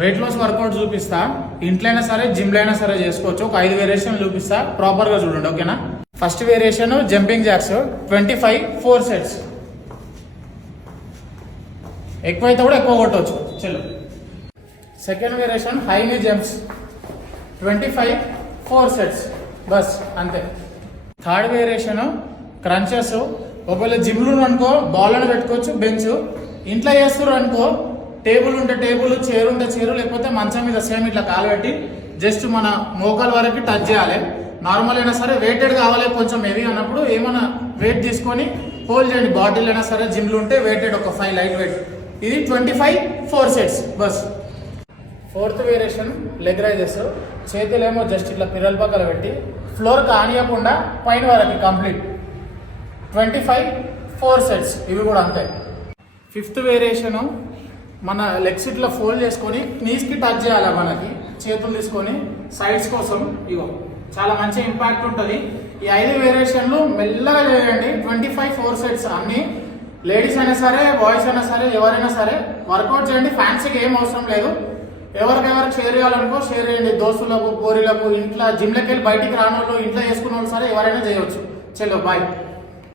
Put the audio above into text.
Weight loss work out చూపిస్తా. ఇంట్లో అయినా సరే జిమ్లో అయినా సరే చేసుకోవచ్చు. ఒక 5 వేరియేషన్ చూపిస్తా, ప్రాపర్ గా చూడండి, ఓకేనా. First variation jumping jacks 25 4 sets. ఎక్కువైతే కూడా ఎక్కువ కొట్టవచ్చు. చలో. Second variation high knee jumps 25 4 sets, బస్ అంతే. Third variation crunches. ఒకవేళ జిమ్లు అనుకో బాల్ అని పెట్టుకోవచ్చు, బెంచ్. ఇంట్లో చేస్తారు అనుకో టేబుల్ ఉంటే టేబుల్, చైర్ ఉంటే చైర్, లేకపోతే మంచం మీద సేమ్ ఇట్లా కాలు పెట్టి జస్ట్ మన మోకాల వరకు టచ్ చేయాలి. నార్మల్ అయినా సరే వెయిటెడ్ కావాలి, కొంచెం హెవీ అన్నప్పుడు ఏమైనా వెయిట్ తీసుకొని హోల్డ్ చేయండి. బాటిల్ అయినా సరే జిమ్లు ఉంటే వెయిటెడ్ ఒక 5 లైట్ వెయిట్. ఇది 25 4 సెట్స్, బస్. Fourth variation leg raises. చేతులేమో జస్ట్ ఇట్లా పిల్లల పక్కన పెట్టి ఫ్లోర్ కానియకుండా పైన వరకు కంప్లీట్ 25 4 సెట్స్, ఇవి కూడా అంతే. ఫిఫ్త్ వేరియేషన్ మన లెగ్స్ ఇట్లా ఫోల్డ్ చేసుకొని నీస్కి టచ్ చేయాలి. మనకి చేతులు తీసుకొని సైడ్స్ కోసం, ఇగో చాలా మంచి ఇంపాక్ట్ ఉంటుంది. ఈ 5 వేరియేషన్లు మెల్లగా చేయండి. 25 4 సెట్స్ అన్ని. లేడీస్ అయినా సరే బాయ్స్ అయినా సరే ఎవరైనా సరే వర్కౌట్ చేయండి. ఫ్యాన్సీకి ఏం అవసరం లేదు. ఎవరికెవరికి షేర్ చేయాలనుకో షేర్ చేయండి. దోస్తులకు, కోరిలకు, ఇంట్లో జిమ్లకి వెళ్ళి బయటికి రాని వాళ్ళు, ఇంట్లో చేసుకున్న వాళ్ళు సరే ఎవరైనా చేయవచ్చు. చలో బాయ్.